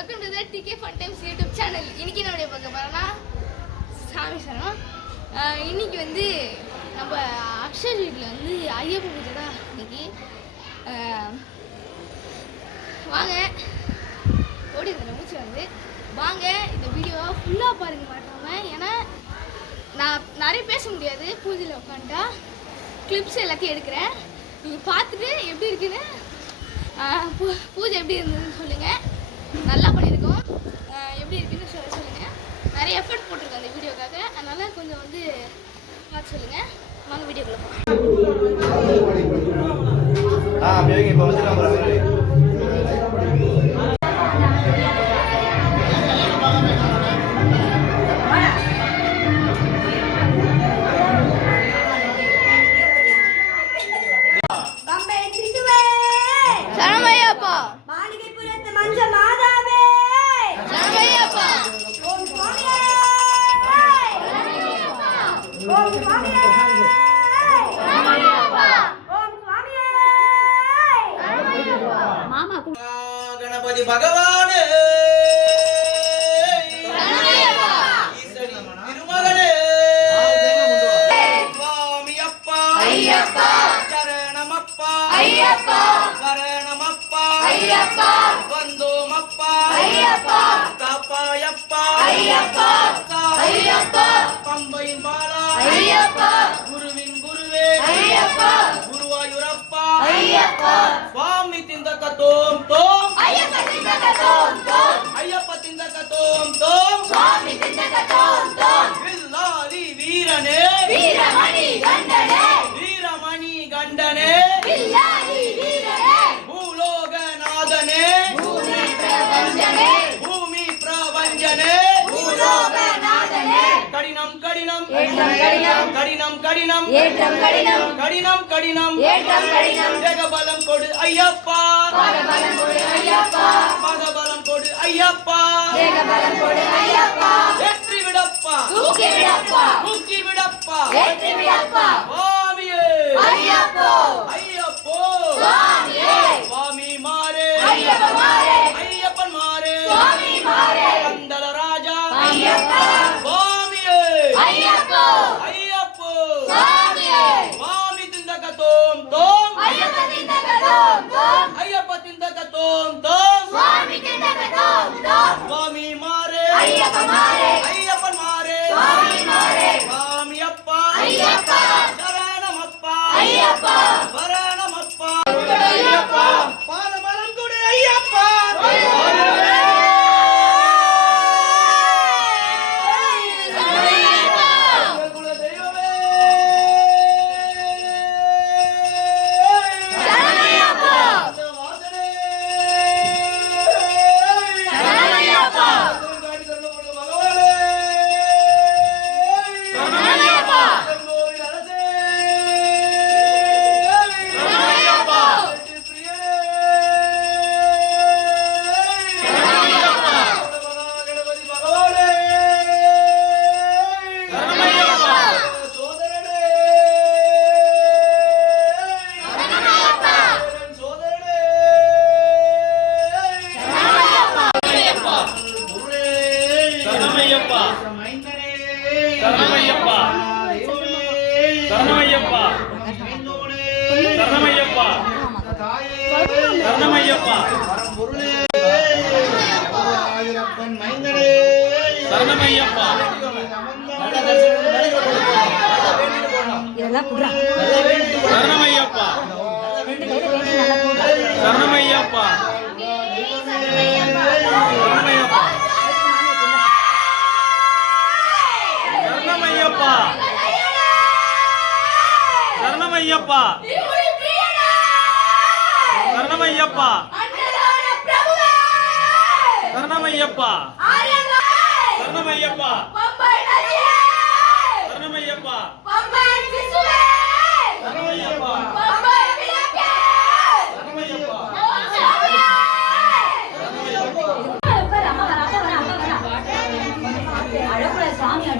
Welcome to the DK fun times YouTube channel. இன்னைக்கு என்ன video பார்க்க போறோம்னா சாமி சரணம். இன்னைக்கு வந்து நம்ம அக்ஷர் வீட்டில் வந்து ஐயப்ப பூஜை தான் இன்னைக்கு. வாங்க ஓடி இந்த மூச்சு வந்து வாங்க இந்த வீடியோ ஃபுல்லாக பாருங்க மாட்டாம. ஏன்னா நான் நிறைய பேச முடியாது பூஜையில் உட்காந்துட்டா. கிளிப்ஸ் எல்லாத்தையும் எடுக்கிறேன், நீங்கள் பார்த்துட்டு எப்படி இருக்குன்னு பூஜை எப்படி இருந்ததுன்னு சொல்லுங்கள். நல்லா பண்ணியிருக்கோம், எப்படி இருக்குன்னு சொல்லுங்கள். நிறைய எஃபர்ட் போட்டிருக்கோம் அந்த வீடியோக்காக, அதனால் கொஞ்சம் வந்து பார்த்து சொல்லுங்கள். வாங்க வீடியோக்குள்ள போகலாம். गणपति भगवान तिरुमगने स्वामी अप्पा अय्यप्पा शरणमप्पा अय्यप्पा वरणमप्पा अय्यप्पा वंदोमप्पा अय्यप्पा तापायप्पा अय्यप्पा अय्यप्पा पंबैயின் பாலா अय्यप्पा गुरुविன் गुरुवे अय्यप्पा गुरुवायूरप्पा अय्यप्पा स्वामी तिंदकतोम तोम अय्यप्पा तिंदकतोम तोम अय्यप्पा तिंदकतोम तोम स्वामी तिंदकतोम तोम विल्लाली वीरने वीरमणि गंडने वीरमणि गंडने विल्लाली वीरने भूलोकनाथने भूमि प्रभंजने भूलोकनाथने कठिनम कठिनम कठिनम कठिनम ஏற்றம் கடினம் கடினம் கடினம் ஏற்றம் கடினம் தேகபலம் கொடு ஐயப்பா பாதபலம் கொடு ஐயப்பா பாதபலம் கொடு ஐயப்பா தேகபலம் கொடு ஐயப்பா ஏற்றி விடப்பா தூக்கி விடப்பா தூக்கி விடப்பா ஏற்றி விடப்பா சுவாமியே ஐயப்போ ஐயப்போ சுவாமியே சுவாமி மாரே ஐயப்ப மாரே ஐயப்பன் மாரே சுவாமி மாரே கந்தல ராஜா ஐயப்பா சுவாமியே ஐயப்போ ஐயப்போ சுவாமியே சுவாமி திந்தகதோம் தோம் ஐயப்ப திந்தகதோம் தோம் ஐயப்ப திந்தகதோம் தோம் சுவாமி திந்தகதோம் தோம் சுவாமி மாரே ஐயப்ப மாரே ஐயப்பன் மாரே சுவாமி மாரே சுவாமி அப்பா ஐயப்பா சரணமப்பா ஐயப்பா வரணமப்பா ஐயப்பா பாதமலம் கொடு ஐயப்பா சரணமையப்பா சரணமையப்பா சரணமையப்பா சரணமையப்பா சரணமையப்பா சரணமையப்பா சாமி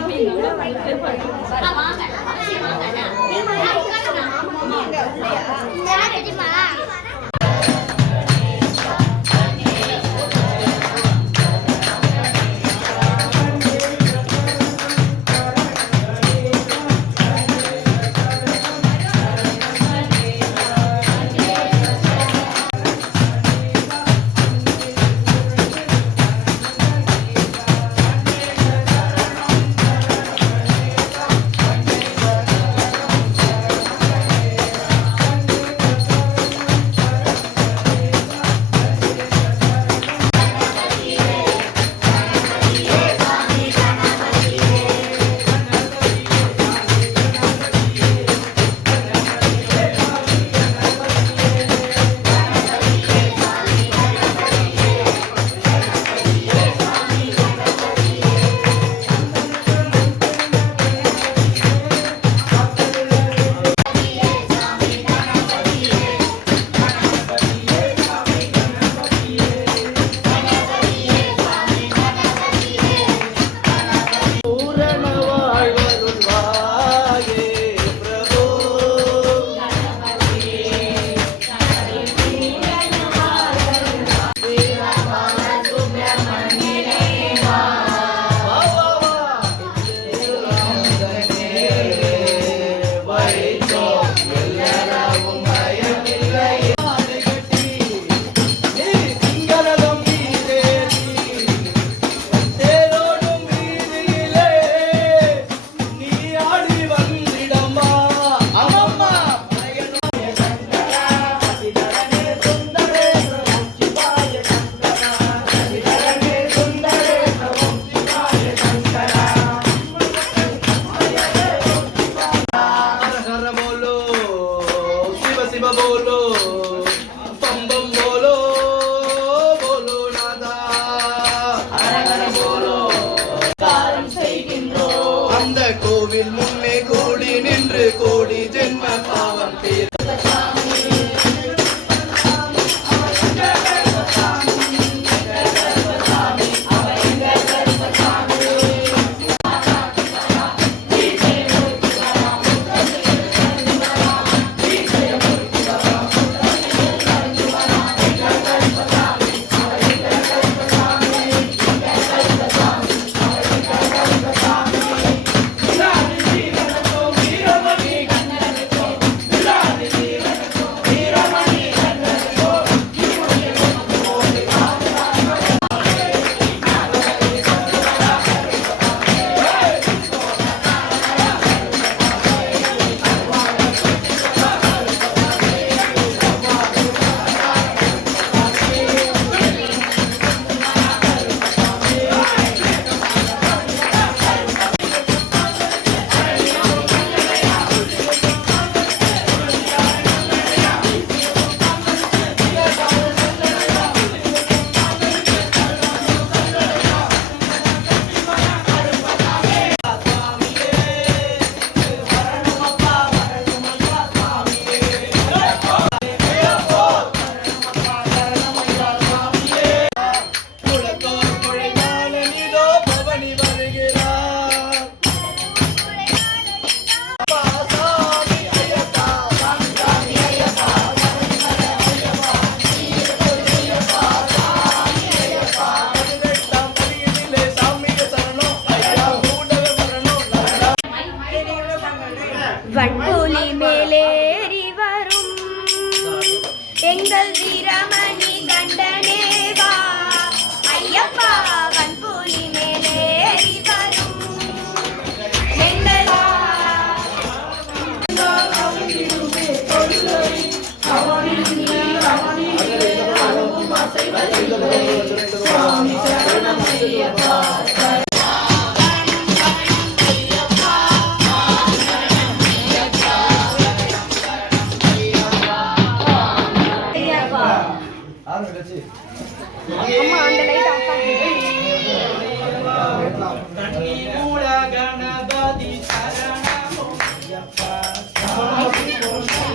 கன்னி மூல கணபதி சரணமோ ஐயப்பா சாமி பொன்னையப்பா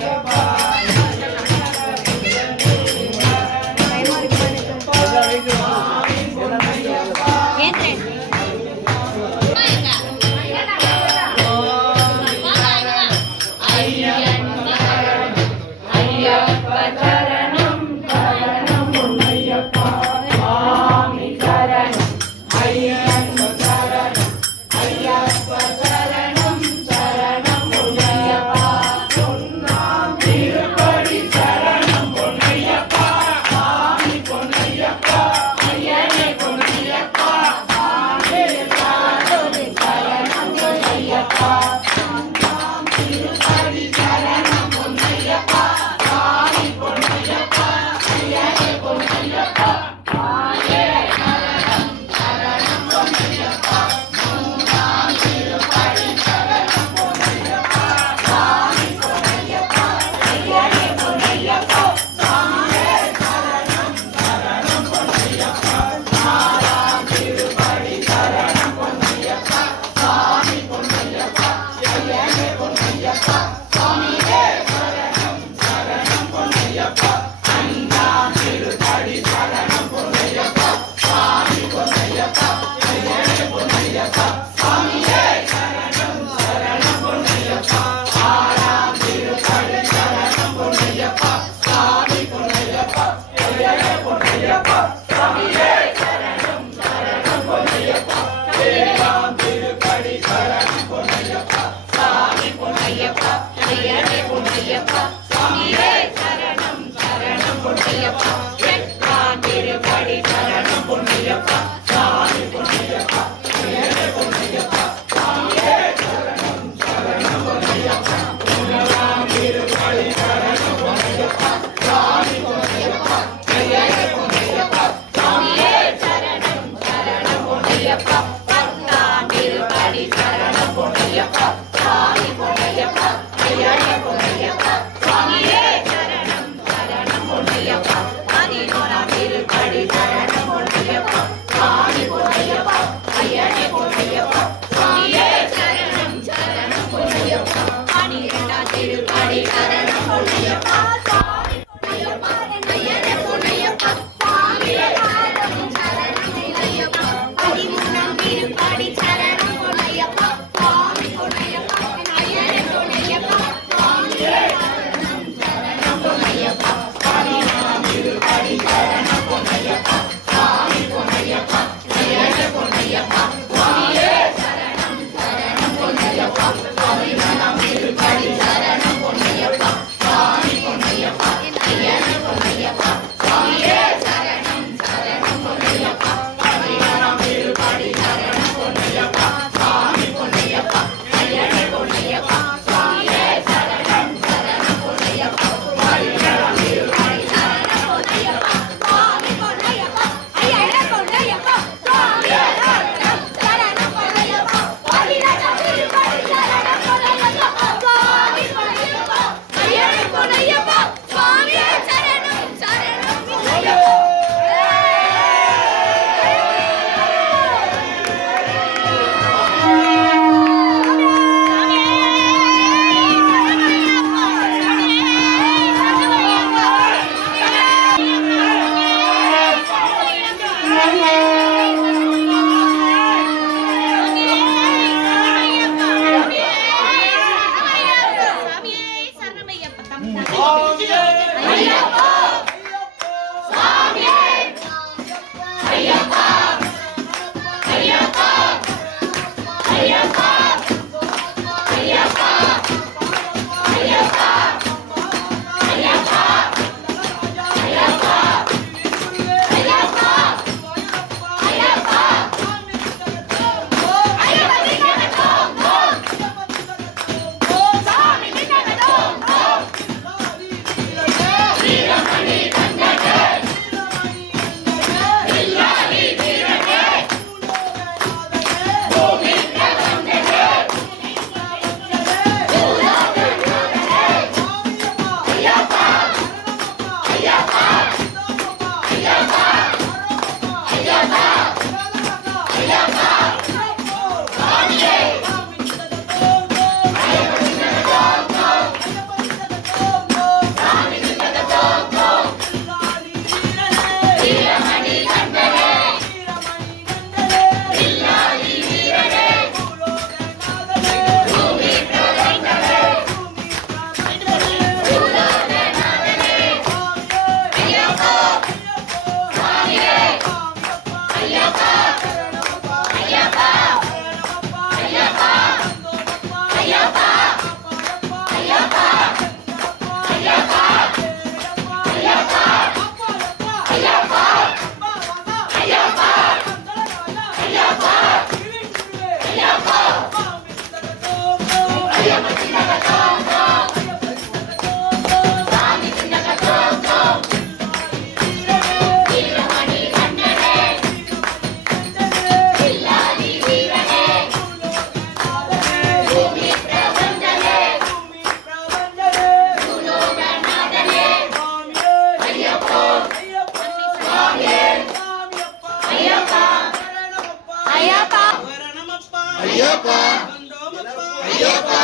ஐயப்பா வந்தோமப்பா ஐயப்பா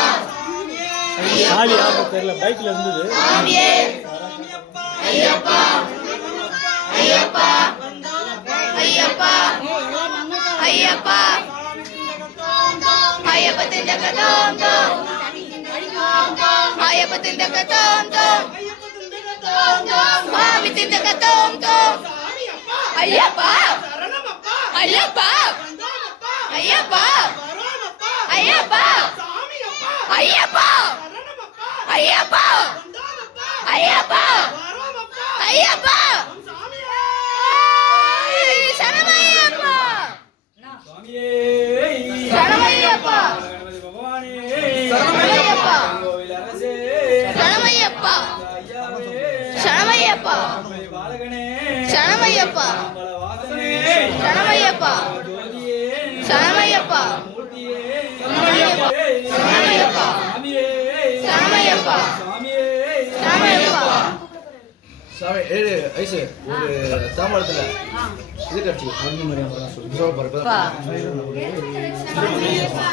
சாவி யாருக்கு தெரியல பைக்ல இருந்தது சாமியே சாமியப்பா ஐயப்பா ஐயப்பா ஐயப்பா ஐயப்பா ஐயப்ப திண்டக தோம் தோம் ஐயப்ப திண்டக தோம் தோம் சுவாமி திண்டக தோம் தோம் ஐயப்பா ஐயப்பா ஐயப்பா ஐயப்பா ஐயப்பா ஐயப்பா ஐயப்பா ஐயப்பா சரணமையப்பா சுவாமியே சரணமையப்பா கணபதி பகவானே சரணமையப்பா கோவில் அரசே சரணமையப்பா ஐயாவே சரணமையப்பா அம்மை பாலகனே சரணமையப்பா அம்பல வாசனே சரணமையப்பா ஜோதியே சரணமையப்பா மூர்த்தியே சரணமையப்பா சரணமையப்பா சாமியே சரணமையப்பா சாமியே சரணமையப்பா சாமி ஏழு ஐசு ஒரு தாம்பாளத்தில் இது கட்சி ஒன்று மாதிரி சொல்ல போகிறப்ப சரணமையப்பா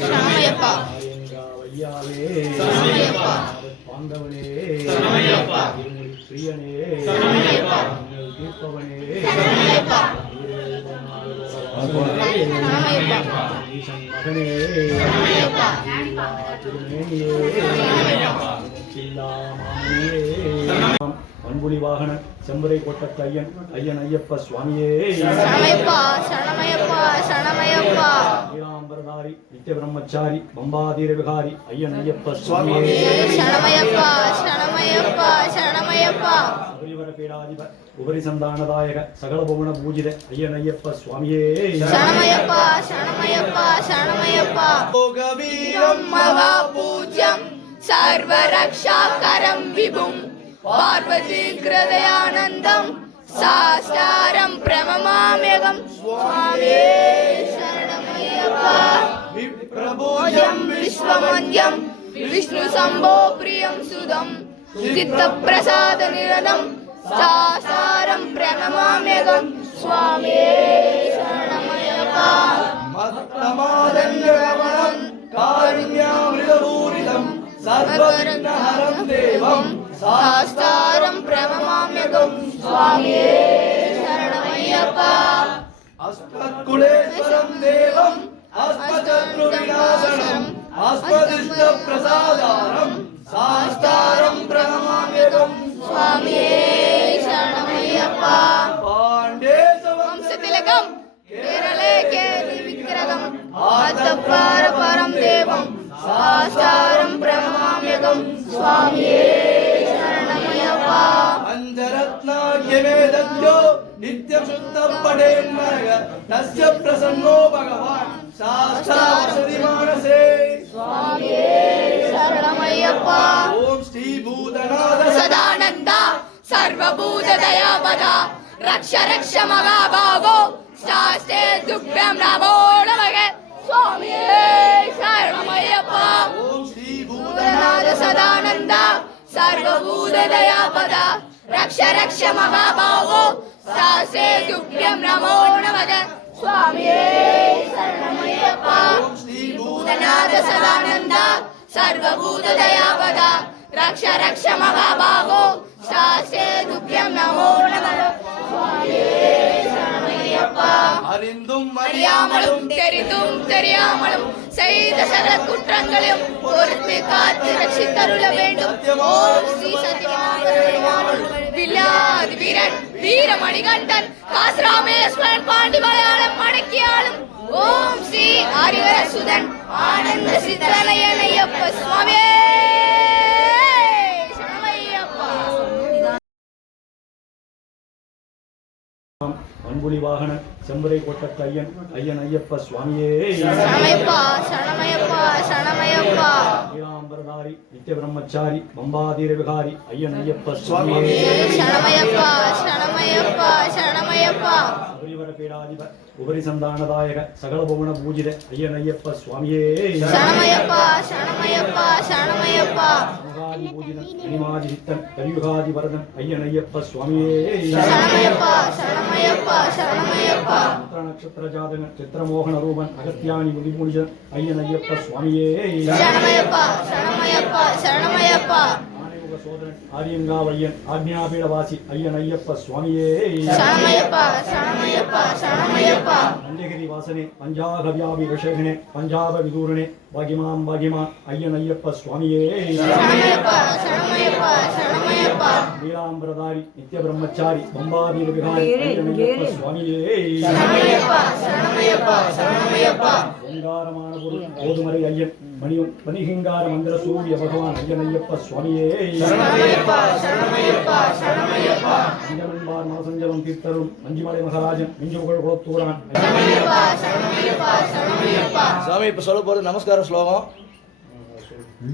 சரணமையப்பா சரணமையப்பா பாண்டவனே சரணமையப்பா. பிரியனே சரணமையப்பா. தீர்ப்பவனே சரணமையப்பா. சரணமையப்பா. ஈசன் மகனே சரணமையப்பா. திருமேனியே சில்லாமாமியே அன்புலி வாகன செம்பரை கொட்ட ஐயன் ஐயன் ஐயப்ப சுவாமியே சரணமையப்பா சரணமையப்பா சரணமையப்பா நீலாம்பரதாரி நித்திய பிரம்மச்சாரி பம்பாதீர விகாரி ஐயன் ஐயப்ப சுவாமியே சரணமையப்பா சரணமையப்பா சரணமையப்பா சபரிவர பீடாதிப உபரி சந்தானதாயக சகல புவன பூஜித ஐயன் ஐயப்ப சுவாமியே சரணமையப்பா சரணமையப்பா சரணமையப்பா யோகவீரம் மகா பூஜ்யம் சர்வரக்ஷாகரம் விபும் பார்வதி கிருதயானந்தம் சாஸ்தாரம் பிரமமாம்யகம் சுவாமியே சரணமையப்பா விப்ரபோஜம் விஸ்வமந்தியம் விஷ்ணு சம்போ பிரியம் சுதம் சித்த பிரசாத நிரதம் சாஸ்தாரம் பிரமமாம்யகம் சுவாமியே சரணமையப்பா மத்தமாதங்கரமணம் காருண்யாமிருதபூரிதம் சர்வவிக்னஹரம் தேவம் சாஸ்தாரம் பிரமமாம்யகம் சுவாமியே சரணமையப்பா அஸ்மத்குலேஸ்வரம் தேவம் அஸ்மத்ருவிநாசனம் அஸ்மதிஷ்டப்பிரசாதாரம் சாஸ்தாரம் பிரணமாம்யகம் சுவாமியே சரணமையப்பா பாண்டேசவம் வம்சதிலகம் கேரளே கேலி விக்கிரகம் ஆத்தப்பார பரம் தேவம் சாஸ்தாரம் பிரமமாம்யகம் சுவாமியே சரணமையப்பா பஞ்சரத்னாக்கியமேதத்யோ நித்யம் சுத்தப்படேன்மரக தஸ்ய பிரசன்னோ பகவான் சாஸ்தா வசதி மானசே சுவாமியே சரணமையப்பா ஓம் ஸ்ரீ பூதநாத சதானந்தா சர்வபூத தயாபதா ரக்ஷ ரக்ஷ மகாபாகோ சாஸ்தே துப்யம் நமோ நமக சுவாமியே சரணமையப்பா ஓம் ஸ்ரீ பூதநாத சதானந்தா சர்வபூத தயாபதா ரக்ஷ ரக்ஷ மகாபாகோ சாஸ்தே துப்யம் நமோ நமக சுவாமியே சரணமையப்பா ஓம் ஸ்ரீ பூதநாத சதானந்தா சர்வபூத தயாபதா ரக்ஷ ரக்ஷ மகாபாகோ சாஸ்தே துப்யம் நமோ நமக சுவாமியே சரணமையப்பா அறிந்தும் அறியாமலும் தெரிந்தும் தெரியாமலும் செய்த சகல குற்றங்களையும் பொறுத்து காத்து ரட்சித்தருள வேண்டும் ஓம் ஸ்ரீ சத்யமாபுரம் வில்லாதி வீரன் வீரமணிகண்டன் காசராமேஸ்வரன் பாண்டி மலையாளம் மடக்கியாளும் ஓம் ஸ்ரீ ஆரிவர சுதன் ஆனந்த சித்தரையன் ஐயப்ப சுவாமியே சரணமையப்பா அன்புலி வாகன செம்பரை கொட்ட ஐயன் ஐயன் ஐயப்ப சுவாமியே சரணமையப்பா சரணமையப்பா சரணமையப்பா நீலாம்பரதாரி நித்திய பிரம்மச்சாரி பம்பாதீர விகாரி ஐயன் ஐயப்ப சுவாமியே சரணமையப்பா சரணமையப்பா சரணமையப்பா சபரிவர பீடாதிப உபரி சந்தானதாயக சகலபுவன பூஜித ஐயனையப்ப சுவாமியே சரணமையப்பா சரணமையப்பா சரணமையப்பா சமகாதி பூஜிதன் அனிமாதித்தன் கலியுகாதி வரதன் ஐயனையப்ப சுவாமியே சரணமையப்பா சரணமையப்பா சரணமையப்பா உத்திர நட்சத்திர ஜாதகன் சித்திரமோகன ரூபன் அகத்தியானி முதிமூடிதன் ஐயனையப்ப சுவாமியே சரணமையப்பா சரணமையப்பா சரணமையப்பா ஆனைமுக சோதரன் ஆரியங்காவையன் ஆக்ஞாபீடவாசி ஐயனையப்ப சுவாமியே சரணமையப்பா சரணமையப்பா சரணமையப்பா பஞ்சகிரி வாசனே பஞ்சாகவியாபி விஷேகனே பஞ்சாப விதூரணே பாகிமாம் பாகிமா ஐயனையப்ப சுவாமியே சரணமையப்பா சரணமையப்பா சரணமையப்பா நீலாம்பரதாரி நித்ய பிரம்மச்சாரி பம்பாவீர விகாரி ஐயனையப்ப சுவாமியே சரணமையப்பா சரணமையப்பா சரணமையப்பா ஓங்காரமான பொருள் ஓதுமறை ஐயன் மணிவன் பனிஹிங்கார மந்திர சூரிய பகவான் ஐயனையப்ப சுவாமியே சரணமையப்பா சரணமையப்பா சரணமையப்பா அஞ்சமன்பார் மனசஞ்சலம் தீர்த்தரும் மஞ்சுமலை மகாராஜன் மிஞ்சுபுகழ் குலத்தூரான் சரணமையப்பா சரணமையப்பா சரணமையப்பா சாமி இப்ப சொல்ல போறது நமஸ்கார ஸ்லோகம்.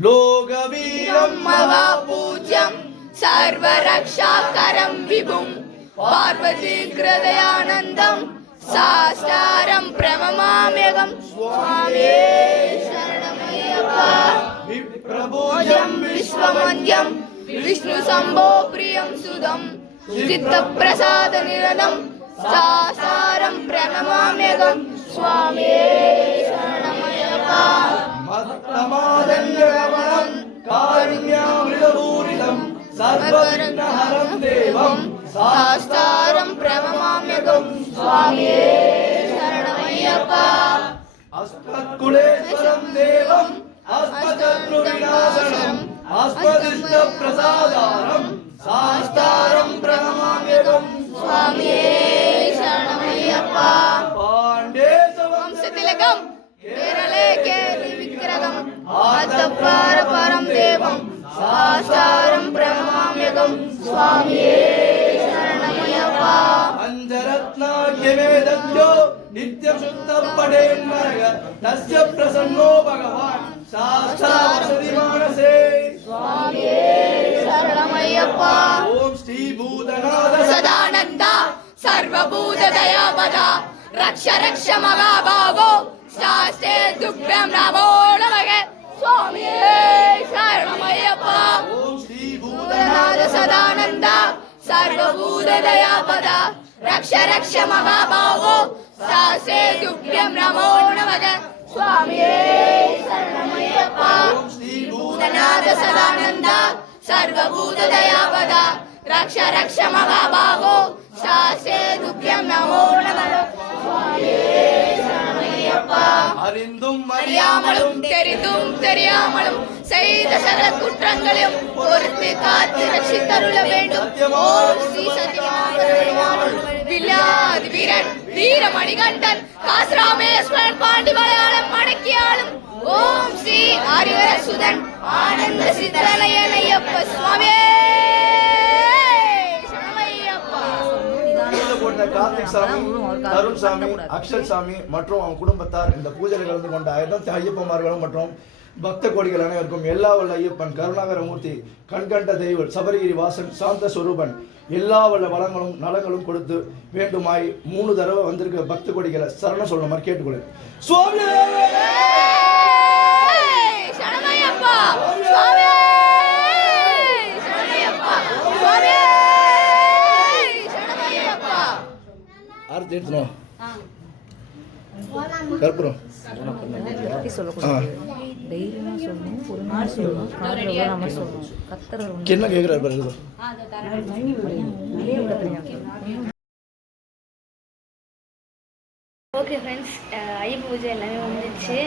லோகவீரம் மகாபூஜ்யம் சர்வரக்ஷாகரம் விபும் பார்வதி கிருதயானந்தம் சாஸ்தாரம் பிரமமாம்யகம் சுவாமியே சரணமையப்பா விப்ரபோஜம் விஸ்வமத்யம் விஷ்ணு சம்போ பிரியம் சுதம் சித்த பிரசாத நிரதம் சாஸ்தாரம் பிரமமாம்யகம் சுவாமியே சரணமையப்பா மத்தமாதங்கரமணம் காருண்யாமிருதபூரிதம் சர்வவிக்னஹரம் தேவம் சாஸ்தாரம் பிரமமாம்யகம் சுவாமியே சரணமையப்பா அஸ்மத்குலேஸ்வரம் தேவம் அஸ்மத்ருவிநாசனம் அஸ்மதிஷ்ட பிரசாதாரம் சாஸ்தாரம் பிரணமாம்யகம் சுவாமியே சரணமையப்பா பாண்டேசவம் வம்சதிலகம் கேரளே கேலி விக்கிரகம் ஆத்தப்பார பரம் தேவம் சாஸ்தாரம் பிரமமாம்யகம் சுவாமியே சரணமையப்பா பஞ்சரத்னாக்கியமேதத்யோ நித்யம் சுத்தம் படேன்மரக தஸ்ய பிரசன்னோ பகவான் சாஸ்தாவசதி மானசே சுவாமியே சரணமையப்பா ஓம் ஸ்ரீ பூதநாத சதானந்தா சர்வபூத தயாபதா ரக்ஷ ரக்ஷ மகாபாகோ சாஸ்தே துப்யம் நமோ நமக சுவாமியே சரணமையப்பா ஓம் ஸ்ரீ பூதநாத சதானந்தா சர்வபூத தயாபதா ரக்ஷ ரக்ஷ மகாபாகோ சாஸ்தே துப்யம் நமோ நமக சுவாமியே சரணமையப்பா பூதநாத சதானந்தா சர்வபூத தயாபதா ரக்ஷ ரக்ஷ மகாபாகோ சாஸ்தே துப்யம் நமோ நமக சுவாமியே சரணமையப்பா அறிந்தும் அறியாமலும் தெரிந்தும் தெரியாமலும் செய்த சகல குற்றங்களையும் பொறுத்து காத்து ரட்சித்தருள வேண்டும். ஓம் ஸ்ரீ சத்யநாராயண வில்லாதி வீரன் வீரமணிகண்டன் காசராமேஸ்வரன் பாண்டி மலையாளம் மடக்கியாளும் ஓம் ஸ்ரீ ஆரியவர சுதன் ஆனந்த சித்தரையனையப்ப சுவாமியே சரணமையப்பா. போட்ட கார்த்திக் சாமி, தருண் சாமி, அக்ஷர் சாமி மற்றும் அவன் குடும்பத்தார் இந்த பூஜையில் கலந்து கொண்ட அனைத்து ஐயப்பமார்களும் மற்றும் பக்த கோடிகள் அனைவருக்கும் எல்லா வல்ல ஐயப்பன் கருணாகரமூர்த்தி கண்கண்ட தெய்வம் சபரிகிரி வாசன் சாந்த ஸ்வரூபன் எல்லா வல்ல வளங்களும் நலங்களும் கொடுத்து வேண்டுமாய் 3 தடவை வந்திருக்க பக்த கோடிகளை சரணம் சொல்ல மாதிரி கேட்டுக்கொள்ளுங்க. சுவாமி சரணமையப்பா சுவாமியே சரணமையப்பா சுவாமியே சரணமையப்பா. ஆர்த்தி எடுத்துனோம் கற்பூரம் தைரியமா சொல்லணும், பொறுமையா சொல்லணும், காதுல விழாம சொல்லணும். கத்தர் என்ன கேட்குறாரு பாருங்க. ஓகே ஃப்ரெண்ட்ஸ், ஐயப்ப பூஜை எல்லாமே வந்துடுச்சு.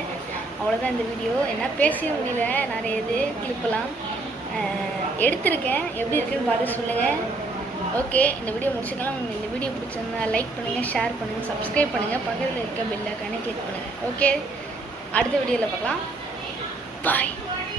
அவ்வளோதான் இந்த வீடியோ. என்ன பேசவே முடியல, நிறைய இது கிளிப்பெல்லாம் எடுத்திருக்கேன். எப்படி இருக்குன்னு பார்த்து சொல்லுங்கள். ஓகே, இந்த வீடியோ முடிச்சுக்கலாம். இந்த வீடியோ பிடிச்சிருந்தா லைக் பண்ணுங்கள், ஷேர் பண்ணுங்கள், சப்ஸ்கிரைப் பண்ணுங்கள், பக்கத்தில் இருக்க பெல் ஐக்கானை கிளிக் பண்ணுங்கள். ஓகே, அடுத்த வீடியோவில் பார்க்கலாம். பாய்.